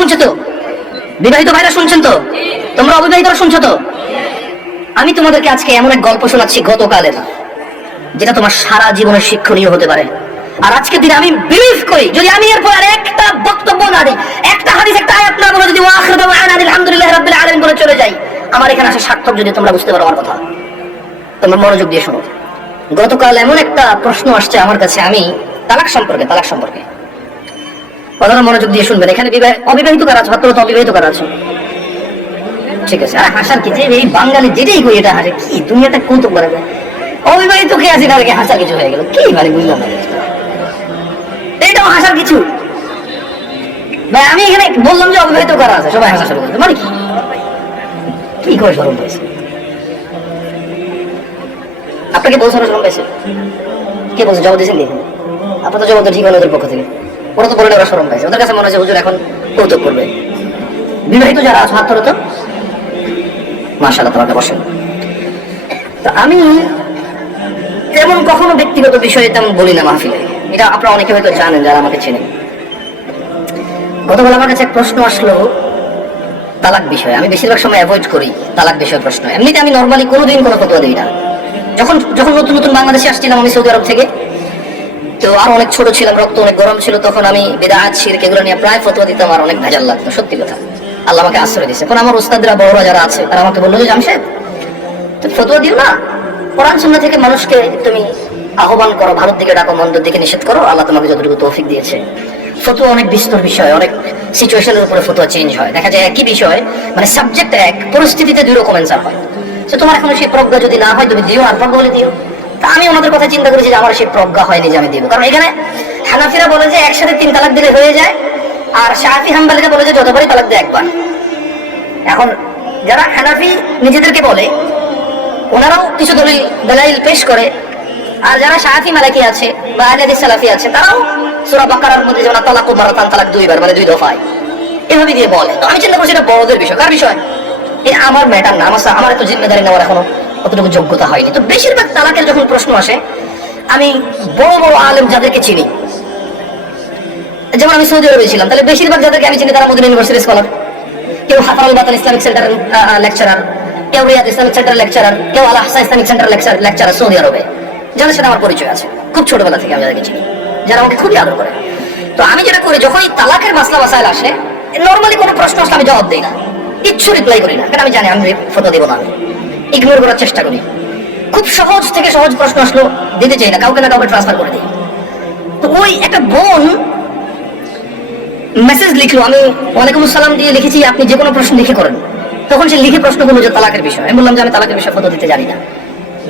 শুনছো তো? বিবাহিত ভাইরা শুনছেন তো? তোমরা অবিবাহিতরা শুনছো তো? আমি তোমাদেরকে আজকে এমন এক গল্প শোনাচ্ছি গতকালের, যেটা তোমার সারা জীবনের শিক্ষণীয় হতে পারে। আর আজকের দিনে আমি বিলিভ করি, যদি আমি এরপর আর একটা বক্তব্য না দিই, একটা হাদিস, একটা আয়াত না বলে, যদি ওয়াখির দাওয়ানা আলহামদুলিল্লাহি রাব্বিল আলামিন বলে চলে যাই, আমার এখানে আসা সার্থক। যদি তোমরা বুঝতে পারো আমার কথা, তোমরা মনোযোগ দিয়ে শোনো। গতকাল এমন একটা প্রশ্ন আসছে আমার কাছে, আমি তালাক সম্পর্কে কথাটা মনোযোগ দিয়ে শুনবেন। এখানে অবিবাহিত কারা আছে? তো অবিবাহিত কারা আছে? ঠিক আছে। আর হাসার কি, যে এই বাঙালি যেটাই কই এটা হাসে, কি দুনিয়াটা কৌতুক করে যায়। অবিবাহিত কে আছে তাদেরকে হাসার কিছু হয়ে গেল, কি মানে বুঝলাম না। এটাও হাসার কিছু ভাই? আমি এখানে বললাম যে অবিবাহিত কারা আছে, সবাই হাসা শুরু করতে, মানে কি করে শরম পেয়েছে? আপনাকে বলছে শরম পেয়েছে? কে বলছে? জবাব দিয়েছেন দেখুন। আপনার তো জবাব তো ঠিক হলো ওদের পক্ষ থেকে। ওরা তো বলে ওরা শরম পাইছে, ওদের কাছে মনে হচ্ছে হুজুর এখন কৌতুক করবে। বিবাহিত যারা আছে হাত ধরো তো। মাশাআল্লাহ, তোমাকে বসেন। তো আমি তেমন কখনো ব্যক্তিগত বিষয়ে তেমন বলি না মাহফিলে, এটা আপনারা অনেকে হয়তো জানেন যারা আমাকে চেনেন। গতকাল আমার কাছে এক প্রশ্ন আসলো তালাক বিষয়ে। আমি বেশিরভাগ সময় অ্যাভয়েড করি তালাক বিষয়ে প্রশ্ন। এমনিতে আমি নর্মালি কোনোদিন কোনো ফতোয়া দিই না। যখন নতুন বাংলাদেশে আসছিলাম আমি সৌদি আরব থেকে, তো আর অনেক ছোট ছিলাম, রক্ত অনেক গরম ছিল, তখন আমি বিদআত শিরক এগুলো নিয়ে প্রায় ফতোয়া দিতাম, আর অনেক ভেজাল লাগতো, সত্যি কথা। আল্লাহ আমাকে আশ্রয় দিয়েছে। এখন আমার উস্তাদরা বড়রা যারা আছে তারা আমাকে বললো যে জামশেদ তুমি ফতোয়া দিও না, কোরআন সুন্নাহ থেকে মানুষকে তুমি আহ্বান করো, ভালোর দিকে ডাকো, মন্দের দিকে নিষেধ করো, আল্লাহ তোমাকে যতটুকু তৌফিক দিয়েছে। ফতোয়া অনেক বিস্তর বিষয়, অনেক সিচুয়েশনের উপরে ফতোয়া চেঞ্জ হয়। দেখা যায় একই বিষয়, মানে সাবজেক্ট এক, পরিস্থিতিতে দুই রকম অ্যান্সার হয়। তো তোমার এখন সেই প্রজ্ঞা যদি না হয় তুমি দিও, আর প্রজ্ঞা বলে দিও। তা আমি ওনাদের কথা চিন্তা করেছি যে আমার সেই প্রজ্ঞা হয়নি যে আমি দিব। কারণ এখানে হানাফিরা বলে যে একসাথে 3 তালাক দিলে হয়ে যায়, আর শাফি হাম্বলিরা বলে যে যতবারই তালাক দেয় একবার। এখন যারা হানাফি নিজেদেরকে বলে ওনারাও কিছু দলাইল পেশ করে, আর যারা শাফি মালিকি আছে বা আহলে হাদিস সালাফি আছে তারাও সূরা বাকারার মধ্যে যেমন তালাকু মারাতান, তালাক 2 বার, মানে 2 দফায়, এভাবে দিয়ে বলে। তো আমি চিন্তা করছি এটা বড়দের বিষয়। কার বিষয়? এই আমার ম্যাটার না, আমার এত জিম্মেদারি নেওয়ার এখনো অতটুকু যোগ্যতা হয়নি। তো বেশিরভাগ তালাকের যখন প্রশ্ন আসে, আমি বড় বড় আলেম যাদেরকে চিনি, যেমন আমি সৌদি আরবে ছিলাম, তাহলে বেশিরভাগ যাদেরকে আমি চিনি তারা মদিনা ইউনিভার্সিটির স্কলার। কেউ হাফারুল বাতান ইসলামিক সেন্টারের লেকচারার, কেউ রিয়াদ ইসলামিক সেন্টারের লেকচারার, কেউ আল আহসা ইসলামিক সেন্টারের লেকচারার সৌদি আরবে, যাদের সাথে আমার পরিচয় আছে খুব ছোটবেলা থেকে। আমি যাদেরকে চিনি, যারা আমাকে খুবই আদর করে। তো আমি যেটা করি, যখন তালাকের মাসলা মাসাইল আসে, নর্মালি কোনো প্রশ্ন আসলে আমি জবাব দিই না, কিচ্ছু রিপ্লাই করি না, কারণ আমি জানি আমি ফতোয়া দেবো না, আমি ইগনোর করার চেষ্টা করি। খুব সহজ থেকে সহজ প্রশ্ন আসলো দিতে চাই না, কাউকে না কাউকে ট্রান্সফার করে দিই। তো ওই একটা বোন মেসেজ লিখলো, আমি ওয়ালাইকুম আসসালাম দিয়ে লিখেছি আপনি যে কোনো প্রশ্ন লিখে করেন। তখন সে লিখে প্রশ্ন করলো যে তালাকের বিষয়। আমি বললাম যে আমি তালাকের বিষয়ে ফতোয়া দিতে জানি না,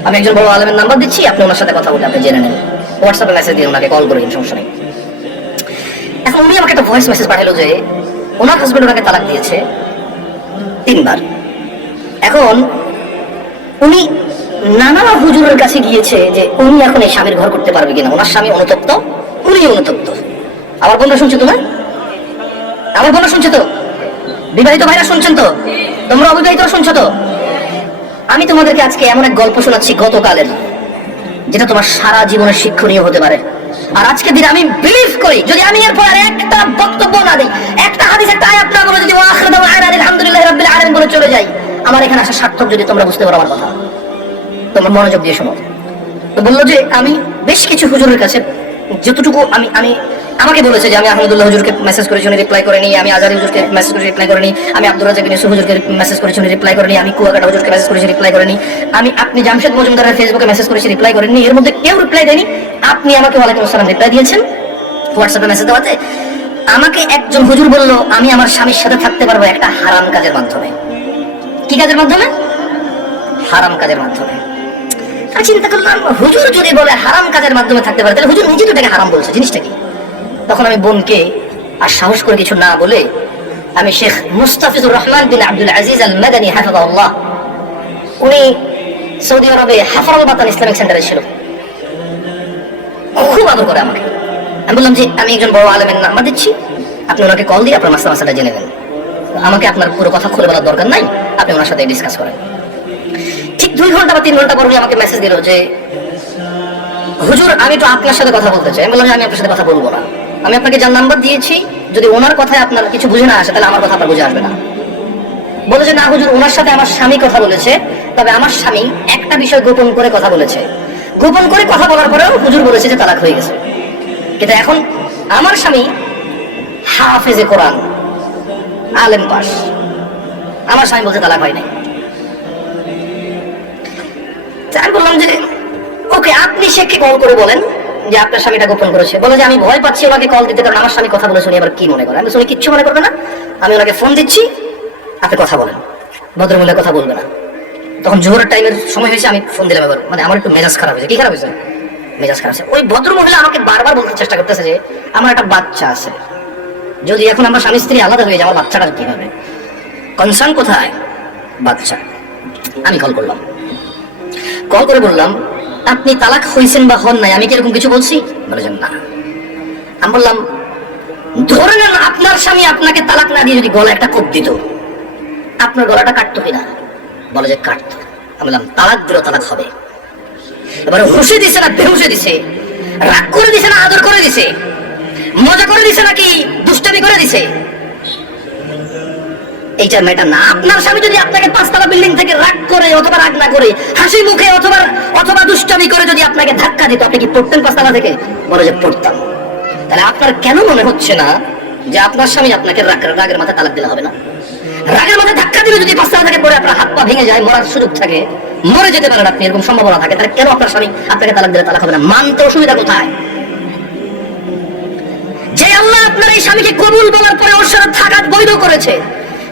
আমি একজন বড় আলেমের নাম্বার দিচ্ছি, আপনি ওনার সাথে কথা বলে আপনি জেনে নেন, হোয়াটসঅ্যাপে মেসেজ দিয়ে ওনাকে কল করে দিন, সমস্যা নেই। এখন উনি আমাকে একটা ভয়েস মেসেজ পাঠালো যে ওনার হাজবেন্ড ওনাকে তালাক দিয়েছে 3 বার। এখন উনি নানা হুজুরের কাছে গিয়েছে যে উনি এখন এই স্বামীর ঘর করতে পারবে কিনা, ওনার স্বামী অনুতপ্ত, উনি অনুতপ্ত। আমার বোনরা শুনছো তোমার? আমার বোনরা শুনছো তো? বিবাহিত ভাইরা শুনছেন তো? তোমরা অবিবাহিত শুনছো তো? আমি তোমাদেরকে আজকে এমন এক গল্প শোনাচ্ছি গতকালের, যেটা তোমার সারা জীবনের শিক্ষণীয় হতে পারে। আর আজকের দিনে আমি বিলিভ করি, যদি আমি এরপর আর একটা বক্তব্য না দিই, একটা হাদিস, একটা আয়াত না বলে, যদি ওয়াখির দাওয়ানা আলহামদুলিল্লাহি রাব্বিল আলামিন বলে চলে যাই, আমার এখানে আসা সার্থক। যদি তোমরা বুঝতে পারো আমার কথা, তোমরা মনোযোগ দিয়ে শোনো। তো বললো যে আমি বেশ কিছু হুজুরের কাছে যতটুকু আমি আমাকে বলেছে যে আমি আহমদুল্লাহ হুজুরকে মেসেজ করেছি, উনি রিপ্লাই করেনি, আমি আজারি হুজুরকে মেসেজ করেছি, রিপ্লাই করেনি, আমি আব্দুর রাজ্জাক বিন ইউসুফ হুজুরকে মেসেজ করেছি, উনি রিপ্লাই করেনি, আমি কুয়াকাটা হুজুরকে মেসেজ করেছি, রিপ্লাই করেনি, আপনি জামশেদ মজুমদারের ফেসবুকে মেসেজ করেছি, রিপ্লাই করেননি, এর মধ্যে কেউ রিপ্লাই দেয়নি। আপনি আমাকে ওয়ালাইকুম আসসালাম রিপ্লাই দিয়েছেন হোয়াটসঅ্যাপে মেসেজ দেওয়াতে। আমাকে একজন হুজুর বলল আমি আমার স্বামীর সাথে থাকতে পারবো একটা হারাম কাজের মাধ্যমে। কি কাজের মাধ্যমে? হারাম কাজের মাধ্যমে। আমি চিন্তা করলাম, হুজুর যদি বলে হারাম কাজের মাধ্যমে থাকতে পারে, তাহলে হুজুর নিজে তো এটাকে হারাম বলছে, জিনিসটা কি? তখন আমি বোনকে আর সাহস করে কিছু না বলে আমি শেখ মুস্তাফিজুর রহমান বিন আব্দুল আজিজ আল মাদানী হাফিজাহুল্লাহ, উনি সৌদি আরবে হাফারুল বাতান ইসলামিক সেন্টারে ছিল, খুব আদর করে আমাকে। আমি বললাম যে আমি একজন বড় আলেমের নাম্বার দিচ্ছি, আপনি ওনাকে কল দিয়ে আপনার মাসলাটা জেনে নেন, আমাকে আপনার পুরো কথা খুলে বলার দরকার নাই, আপনি ওনার সাথে ডিসকাস করেন। ঠিক 2 ঘন্টা বা 3 ঘন্টা পর উনি আমাকে মেসেজ দিল যে হুজুর আমি তো আপনার সাথে কথা বলতে চাই। আমি বললাম যে আমি আপনার সাথে কথা বলবো না, আমি আপনাকে যার নাম্বার দিয়েছি যদি ওনার কথায় আপনার কিছু বুঝে না আসে তাহলে আমার কথা আপনার বুঝে আসবে না। বলে যে না হুজুর, ওনার সাথে আমার স্বামী কথা বলেছে, তবে আমার স্বামী একটা বিষয় গোপন করে কথা বলেছে, গোপন করে কথা বলার পরেও হুজুর বলেছে যে তালাক হয়ে গেছে। কিন্তু এখন আমার স্বামী হাফেজে কোরআন, আলেম পাস, আমার স্বামী বলছে তালাক হয় নাই। আমি বললাম যে ওকে, আপনি শেখকে কল করে বলেন যে আপনার স্বামীটা গোপন করেছে। বলে যে আমি ভয় পাচ্ছি ওনাকে কল দিতে, কারণ আমার স্বামী কথা বলে শুনি আবার কি মনে করে। আমি শুনি কিচ্ছু মনে করবে না, আমি ওনাকে ফোন দিচ্ছি, আপনি কথা বলেন, ভদ্রমহিলা কথা বলবে না। তখন জোহরের টাইমের সময় হয়েছে, আমি ফোন দিলাম। এবার মানে আমার একটু মেজাজ খারাপ হয়েছে। কি খারাপ হয়েছে? মেজাজ খারাপ হয়েছে। ওই ভদ্রমহিলা আমাকে বারবার বলতে চেষ্টা করতেছে যে আমার একটা বাচ্চা আছে, যদি এখন আমার স্বামী স্ত্রী আলাদা হয়ে যায় আমার বাচ্চাটা কি হবে, কনসার্ন কোথায়? বাচ্চা। আমি কল করলাম, কল করে বললাম আপনি তালাক হয়েছেন বা হন নাই, আমি কি এরকম কিছু বলছি? বলেছেন না। আমি বললাম ধরে নেন আপনার স্বামী আপনাকে তালাক না দিয়ে যদি গলা একটা কোপ দিত, আপনার গলাটা কাটতো কিনা? বলে যে কাটতো। আমি বললাম তালাক দিল, তালাক হবে। এবার হুশে দিছে না বেহুশে দিছে, রাগ করে দিছে না আদর করে দিছে, মজা করে দিছে নাকি দুষ্টামি করে দিছে, এইটার ম্যাটার না। আপনার স্বামী যদি আপনাকে 5 তলা বিল্ডিং থেকে রাগ করে অথবা রাগ না করে হাসি মুখে অথবা দুষ্টামি করে যদি আপনাকে ধাক্কা দিত, আপনি কি পড়তেন 5 তলা থেকে? বলে যে পড়তাম। তাহলে আপনার কেন মনে হচ্ছে না যে আপনার স্বামী আপনাকে রাগের মাথায় তালাক দিলে হবে না? রাগের মাথায় ধাক্কা দিলে যদি 5 তলা থেকে পড়ে আপনার হাত পা ভেঙে যায়, মরার সুযোগ থাকে, মরে যেতে পারেন আপনি, এরকম সম্ভাবনা থাকে, তাহলে কেন আপনার স্বামী আপনাকে তালাক দিলে তালাক হবে না? মানতে অসুবিধা কোথায়? যে আল্লাহ আপনার এই স্বামীকে কবুল বলার পরে ওর সাথে থাকা বৈধ করেছে,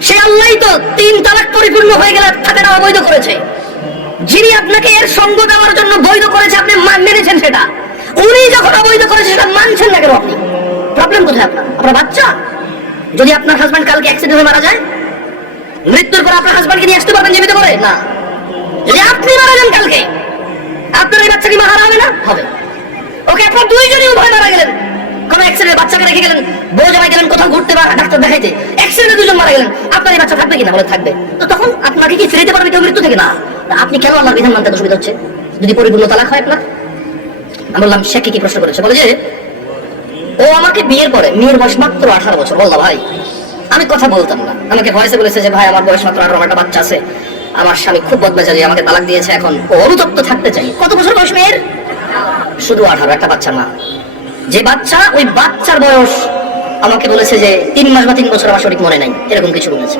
সে আল্লাহই তো 3 তালাক পরিপূর্ণ হয়ে গেলে থাকাটা অবৈধ করেছে। যিনি আপনাকে এর সঙ্গ দেওয়ার জন্য বৈধ করেছে, আপনি মেনেছেন সেটা, উনি যখন অবৈধ করেছে সেটা মানছেন না কেন আপনি? প্রবলেম কোথায় আপনার? আপনার বাচ্চা, যদি আপনার হাজবেন্ড কালকে অ্যাক্সিডেন্টে মারা যায়, মৃত্যুর পর আপনার হাজবেন্ডকে নিয়ে আসতে পারবেন জীবিত করে? না। যদি আপনি মারা যান কালকে, আপনার এই বাচ্চা কি মারা হবে না? হবে। ওকে, আপনার দুইজনই উভয় মারা গেলেন, কোন অ্যাক্সিডেন্টে বাচ্চাকে রেখে গেলেন, বউ জামাই গেলেন কোথাও ঘুরতে বা ডাক্তার দেখাইতে, অ্যাক্সিডেন্টে দুজন মারা গেলেন, আপনার এই বাচ্চা থাকবে কিনা? বলে থাকবে। তো তখন আপনাকে কি ফিরে দিতে পারবে কেউ মৃত্যু থেকে? না। আপনি কেন আল্লাহর বিধান মানতে অসুবিধা হচ্ছে যদি পরিপূর্ণ তালাক হয় আপনার? আমি বললাম সে কি প্রশ্ন করেছে? বলে যে ও আমাকে বিয়ের পরে, মেয়ের বয়স মাত্র 18 বছর। বললাম ভাই আমি কথা বলতাম না, আমাকে ভয়েসে বলেছে যে ভাই আমার বয়স মাত্র 18, একটা বাচ্চা আছে, আমার স্বামী খুব বদমেজাজি, আমাকে তালাক দিয়েছে, এখন ও অনুতপ্ত থাকতে চাই। কত বছর বয়স মেয়ের? শুধু 18, একটা বাচ্চা মা। যে বাচ্চা, ওই বাচ্চার বয়স আমাকে বলেছে যে 3 মাস বা 3 বছর, আমার সঠিক মনে নাই, এরকম কিছু বলেছে।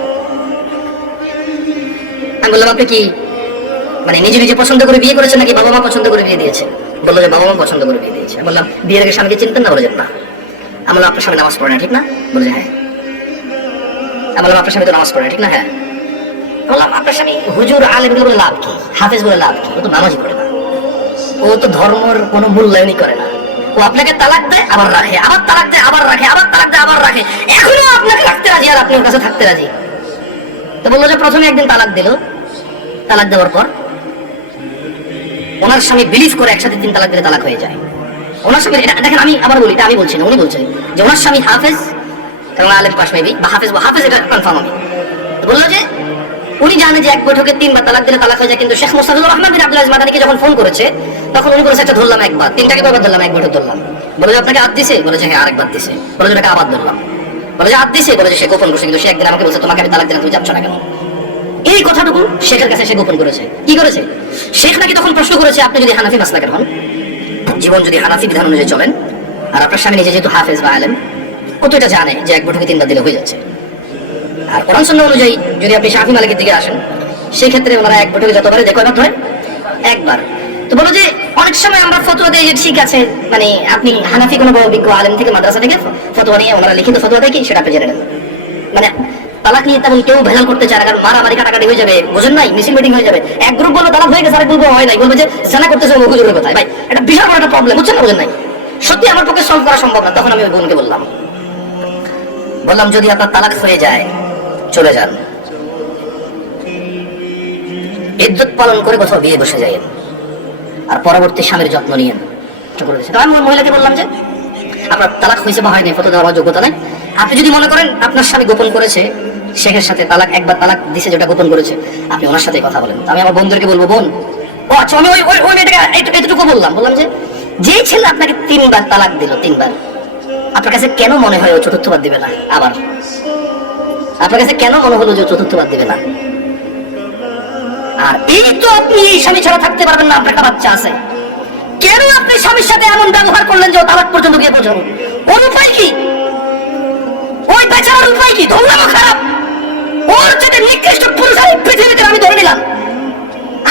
আমি বললাম আপনি কি মানে নিজে নিজে পছন্দ করে বিয়ে করেছেন নাকি বাবা মা পছন্দ করে বিয়ে দিয়েছে? বললো যে বাবা মা পছন্দ করে বিয়ে দিয়েছে। বললাম বিয়ের আগে স্বামীকে চিনতেন না? বলে যে না। আমি বললাম আপনার স্বামী নামাজ পড়ে না ঠিক না? বলে যে হ্যাঁ। আমি বললাম আপনার স্বামী তো নামাজ পড়ে না ঠিক না? হ্যাঁ। বললাম আপনার স্বামী হুজুর আলেম বলে লাভ কি, হাফেজ বলে লাভ কি? ও তো নামাজই পড়ে না, ও তো ধর্মের কোনো মূল্যায়নই করে না। ও আপনাকে তালাক দেয় আবার রাখে, আবার তালাক দেয় আবার রাখে, আবার তালাক দেয় আবার রাখে, এখনো আপনাকে রাখতে রাজি আর আপনি ওর কাছে থাকতে রাজি। তো বললো যে প্রথমে একদিন তালাক দিল, তালাক দেওয়ার পর ওনার স্বামী বিলিভ করে একসাথে 3 তালাক দিলে তালাক হয়ে যায়। ওনার স্বামী, এটা দেখেন আমি আবার বলি, এটা আমি বলছি না, উনি বলছেন যে ওনার স্বামী হাফেজ, কারণ আলেম পাস মেবি, বা হাফেজ এটা কনফার্ম আমি। তো বললো যে উনি জানে যে এক বৈঠকে 3 বার তালাক দিলে তালাক হয়ে যায়, কিন্তু শেখ মুস্তাফিজুর রহমান বিন আব্দুল আজিজ মাদানিকে যখন ফোন করেছে তখন উনি বলেছে একটা ধরলাম একবার, 3টাকে কয়বার ধরলাম? এক বৈঠক ধরলাম। বলে যে আপনাকে হাত দিছে? বলে যে হ্যাঁ আরেকবার দিছে। বলে যে টাকা আবার ধরলাম। বলে যে হাত দিছে? বলে যে সে গোপন করছে, কিন্তু সে একদিন আমাকে বলছে তোমাকে আমি তালাক দিলাম, তুমি যাচ্ছ না কেন? এই কথাটুকু শেখের কাছে সে গোপন করেছে। কি করেছে? শেখ নাকি তখন প্রশ্ন করেছে আপনি যদি হানাফি মাসলাকের হন, জীবন যদি হানাফি বিধান অনুযায়ী চলেন, আর আপনার স্বামী নিজে যেহেতু হাফেজ বা আলেম, কত এটা জানে যে এক বৈঠকে 3 বার দিলে হয়ে যাচ্ছে। আর কোরআন সুন্নাহ অনুযায়ী যদি আপনি শাফি মালিকের দিকে আসেন, সেই ক্ষেত্রে ওনারা এক বৈঠকে যতবারে দেখো এবার ধরে একবার। তো বলো যে অনেক সময় আমরা ফতোয়া দেই যে ঠিক আছে, মানে আপনি হানাফি কোনো বড় বিজ্ঞ আলেম থেকে মাদ্রাসা থেকে ফতোয়া নিয়ে ওনারা লিখিত ফতোয়া দেয় কি সেটা আপনি জেনে নেন। মানে তালাক নিয়ে তেমন কেউ ভেজাল করতে চায় না, কারণ মারামারি কাটাকাটি হয়ে যাবে, বুঝেন নাই, মিছিল মিটিং হয়ে যাবে। এক গ্রুপ বলবে তালাক হয়ে গেছে, আরেক গ্রুপ হয় নাই, বলবে যে জানা করতেছে হুজুরের কথায়। ভাই এটা বিশাল বড় একটা প্রবলেম, বুঝছেন না? বুঝেন নাই, সত্যি আমার পক্ষে সলভ করা সম্ভব না। তখন আমি ওই বোনকে বললাম যদি আপনার তালাক হয়ে যায় চলে যান, ইদ্যত পালন করে কোথাও বিয়ে বসে যাই, আর পরবর্তী স্বামীর যত্ন নিয়েন। আমি মহিলাকে বললাম যে আপনার তালাক হয়েছে বা হয়নি ফটো দেওয়ার যোগ্যতা নেই। আপনি যদি মনে করেন আপনার স্বামী গোপন করেছে, শেখের সাথে তালাক একবার তালাক দিছে যেটা গোপন করেছে, আপনি ওনার সাথে কথা বলেন। আমি আমার বন্ধুদেরকে বলবো বোন, ও আচ্ছা, আমি ওই মেয়েটাকে এতটুকু বললাম যে যেই ছেলে আপনাকে 3 বার তালাক দিল, 3 বার, আপনার কাছে কেন মনে হয় ও চতুর্থবার দিবে না? আবার আপনার কাছে কেন মনে হলো যে ও চতুর্থবার দিবে না? আর এই তো আপনি এই স্বামী ছাড়া থাকতে পারবেন না, আপনার একটা বাচ্চা আছে, কেন আপনি স্বামীর সাথে এমন ব্যবহার করলেন যে ও তালাক পর্যন্ত গিয়ে পৌঁছানো? ওর উপায় কি? ওই বেচারার উপায় কি? ধরলাম খারাপ, ওর চেয়ে নিকৃষ্ট পুরুষ আর এই পৃথিবীতে আমি ধরে নিলাম।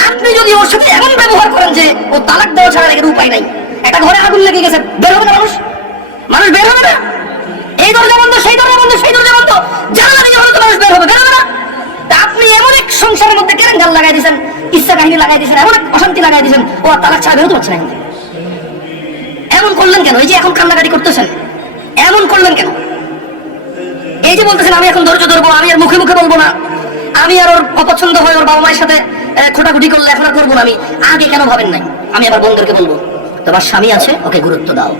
আপনি যদি ওর সাথে এমন ব্যবহার করেন যে ও তালাক দেওয়া ছাড়া এর উপায় নাই, একটা ঘরে আগুন লেগে গেছে, বের হবে না মানুষ? মানুষ বের হবে না? এই দরজা বন্ধ, সেই দরজা বন্ধ, সেই দরজা বন্ধ, জানলা দিয়ে হলে তো মানুষ বের হবে, বের হবে না? তা আপনি এমন এক সংসারের মধ্যে কেন গাল লাগাই দিয়েছেন, ইচ্ছা কাহিনী লাগাই দিয়েছেন, এমন এক অশান্তি লাগাই দিয়েছেন, ও আর তালাক ছাড়া বেরোতে পারছে না। এমন করলেন কেন? এই যে এখন কান্নাকাটি করতেছেন, এমন করলেন কেন? এই যে বলতেছেন আমি এখন ধৈর্য ধরবো, আমি আর মুখে মুখে বলবো না, আমি আর ওর অপছন্দ হয় ওর বাবা মায়ের সাথে খোটাখুটি করলে এখন আর করবো না, আমি আগে কেন ভাবেন নাই? আমি আবার বন্ধুকে বলবো তোমার স্বামী আছে, ওকে গুরুত্ব দাও।